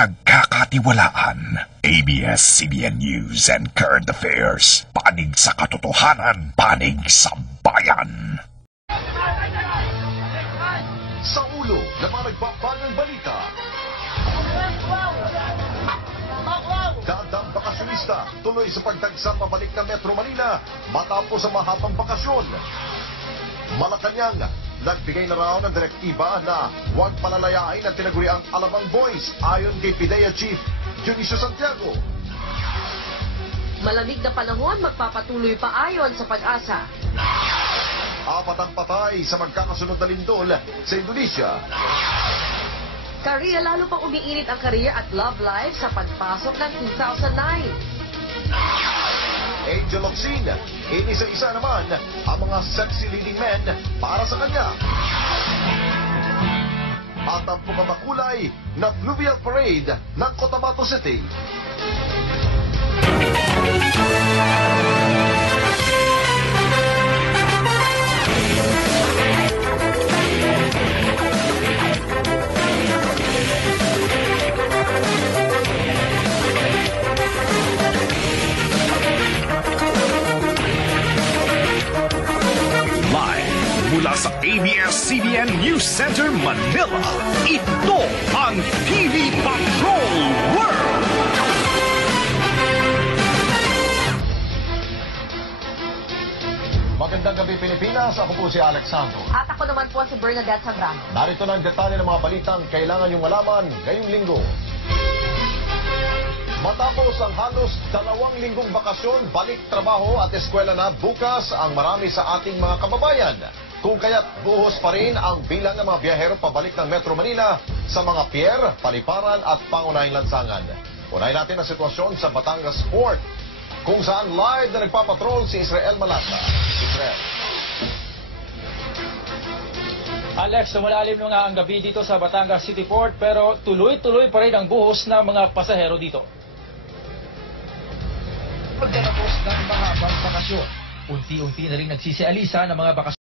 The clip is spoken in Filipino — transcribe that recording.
Nagkakatiwalaan. ABS-CBN News and Current Affairs. Panig sa katotohanan, panig sa bayan. Sa ulo na mga nagbabagang balita. Dadang bakasyonista tuloy sa pagdagsa pabalik ng Metro Manila matapos ang mahabang bakasyon. Malacanang, nagbigay na raw ng direktiba na huwag palalayain ang tinaguriang Alabang Boys ayon kay PIDEA Chief Dionisio Santiago. Malamig na panahon magpapatuloy pa ayon sa Pag-asa. Apat ang patay sa magkakasunod na lindol sa Indonesia. Korea lalo pang umiinit ang career at love life sa pagpasok ng 2009. Angel of Sin, inisa-isa naman ang mga sexy leading men para sa kanya. At ang pumamakulay na Fluvial Parade ng Cotabato City. Mula sa ABS-CBN News Center, Manila, ito ang TV Patrol World! Magandang gabi Pilipinas, ako po si Alex Santos. At ako naman po si Bernadette Zambrano. Narito na ang detalye ng mga balitang kailangan yung malaman ngayong linggo. Matapos ang halos 2 linggong bakasyon, balik trabaho at eskwela na bukas ang marami sa ating mga kababayan. Kung kaya't buhos pa rin ang bilang ng mga biyahero pabalik ng Metro Manila sa mga pier, paliparan at pangunahing lansangan. Unahin natin ang sitwasyon sa Batangas Port, kung saan live na nagpapatrol si Israel Malata. Israel. Alex, malalim na nga ang gabi dito sa Batangas City Port pero tuloy-tuloy pa rin ang buhos ng mga pasahero dito. Pagkatapos ng mahabang bakasyon, unti-unti na rin nagsisialisa ng mga bakasyon.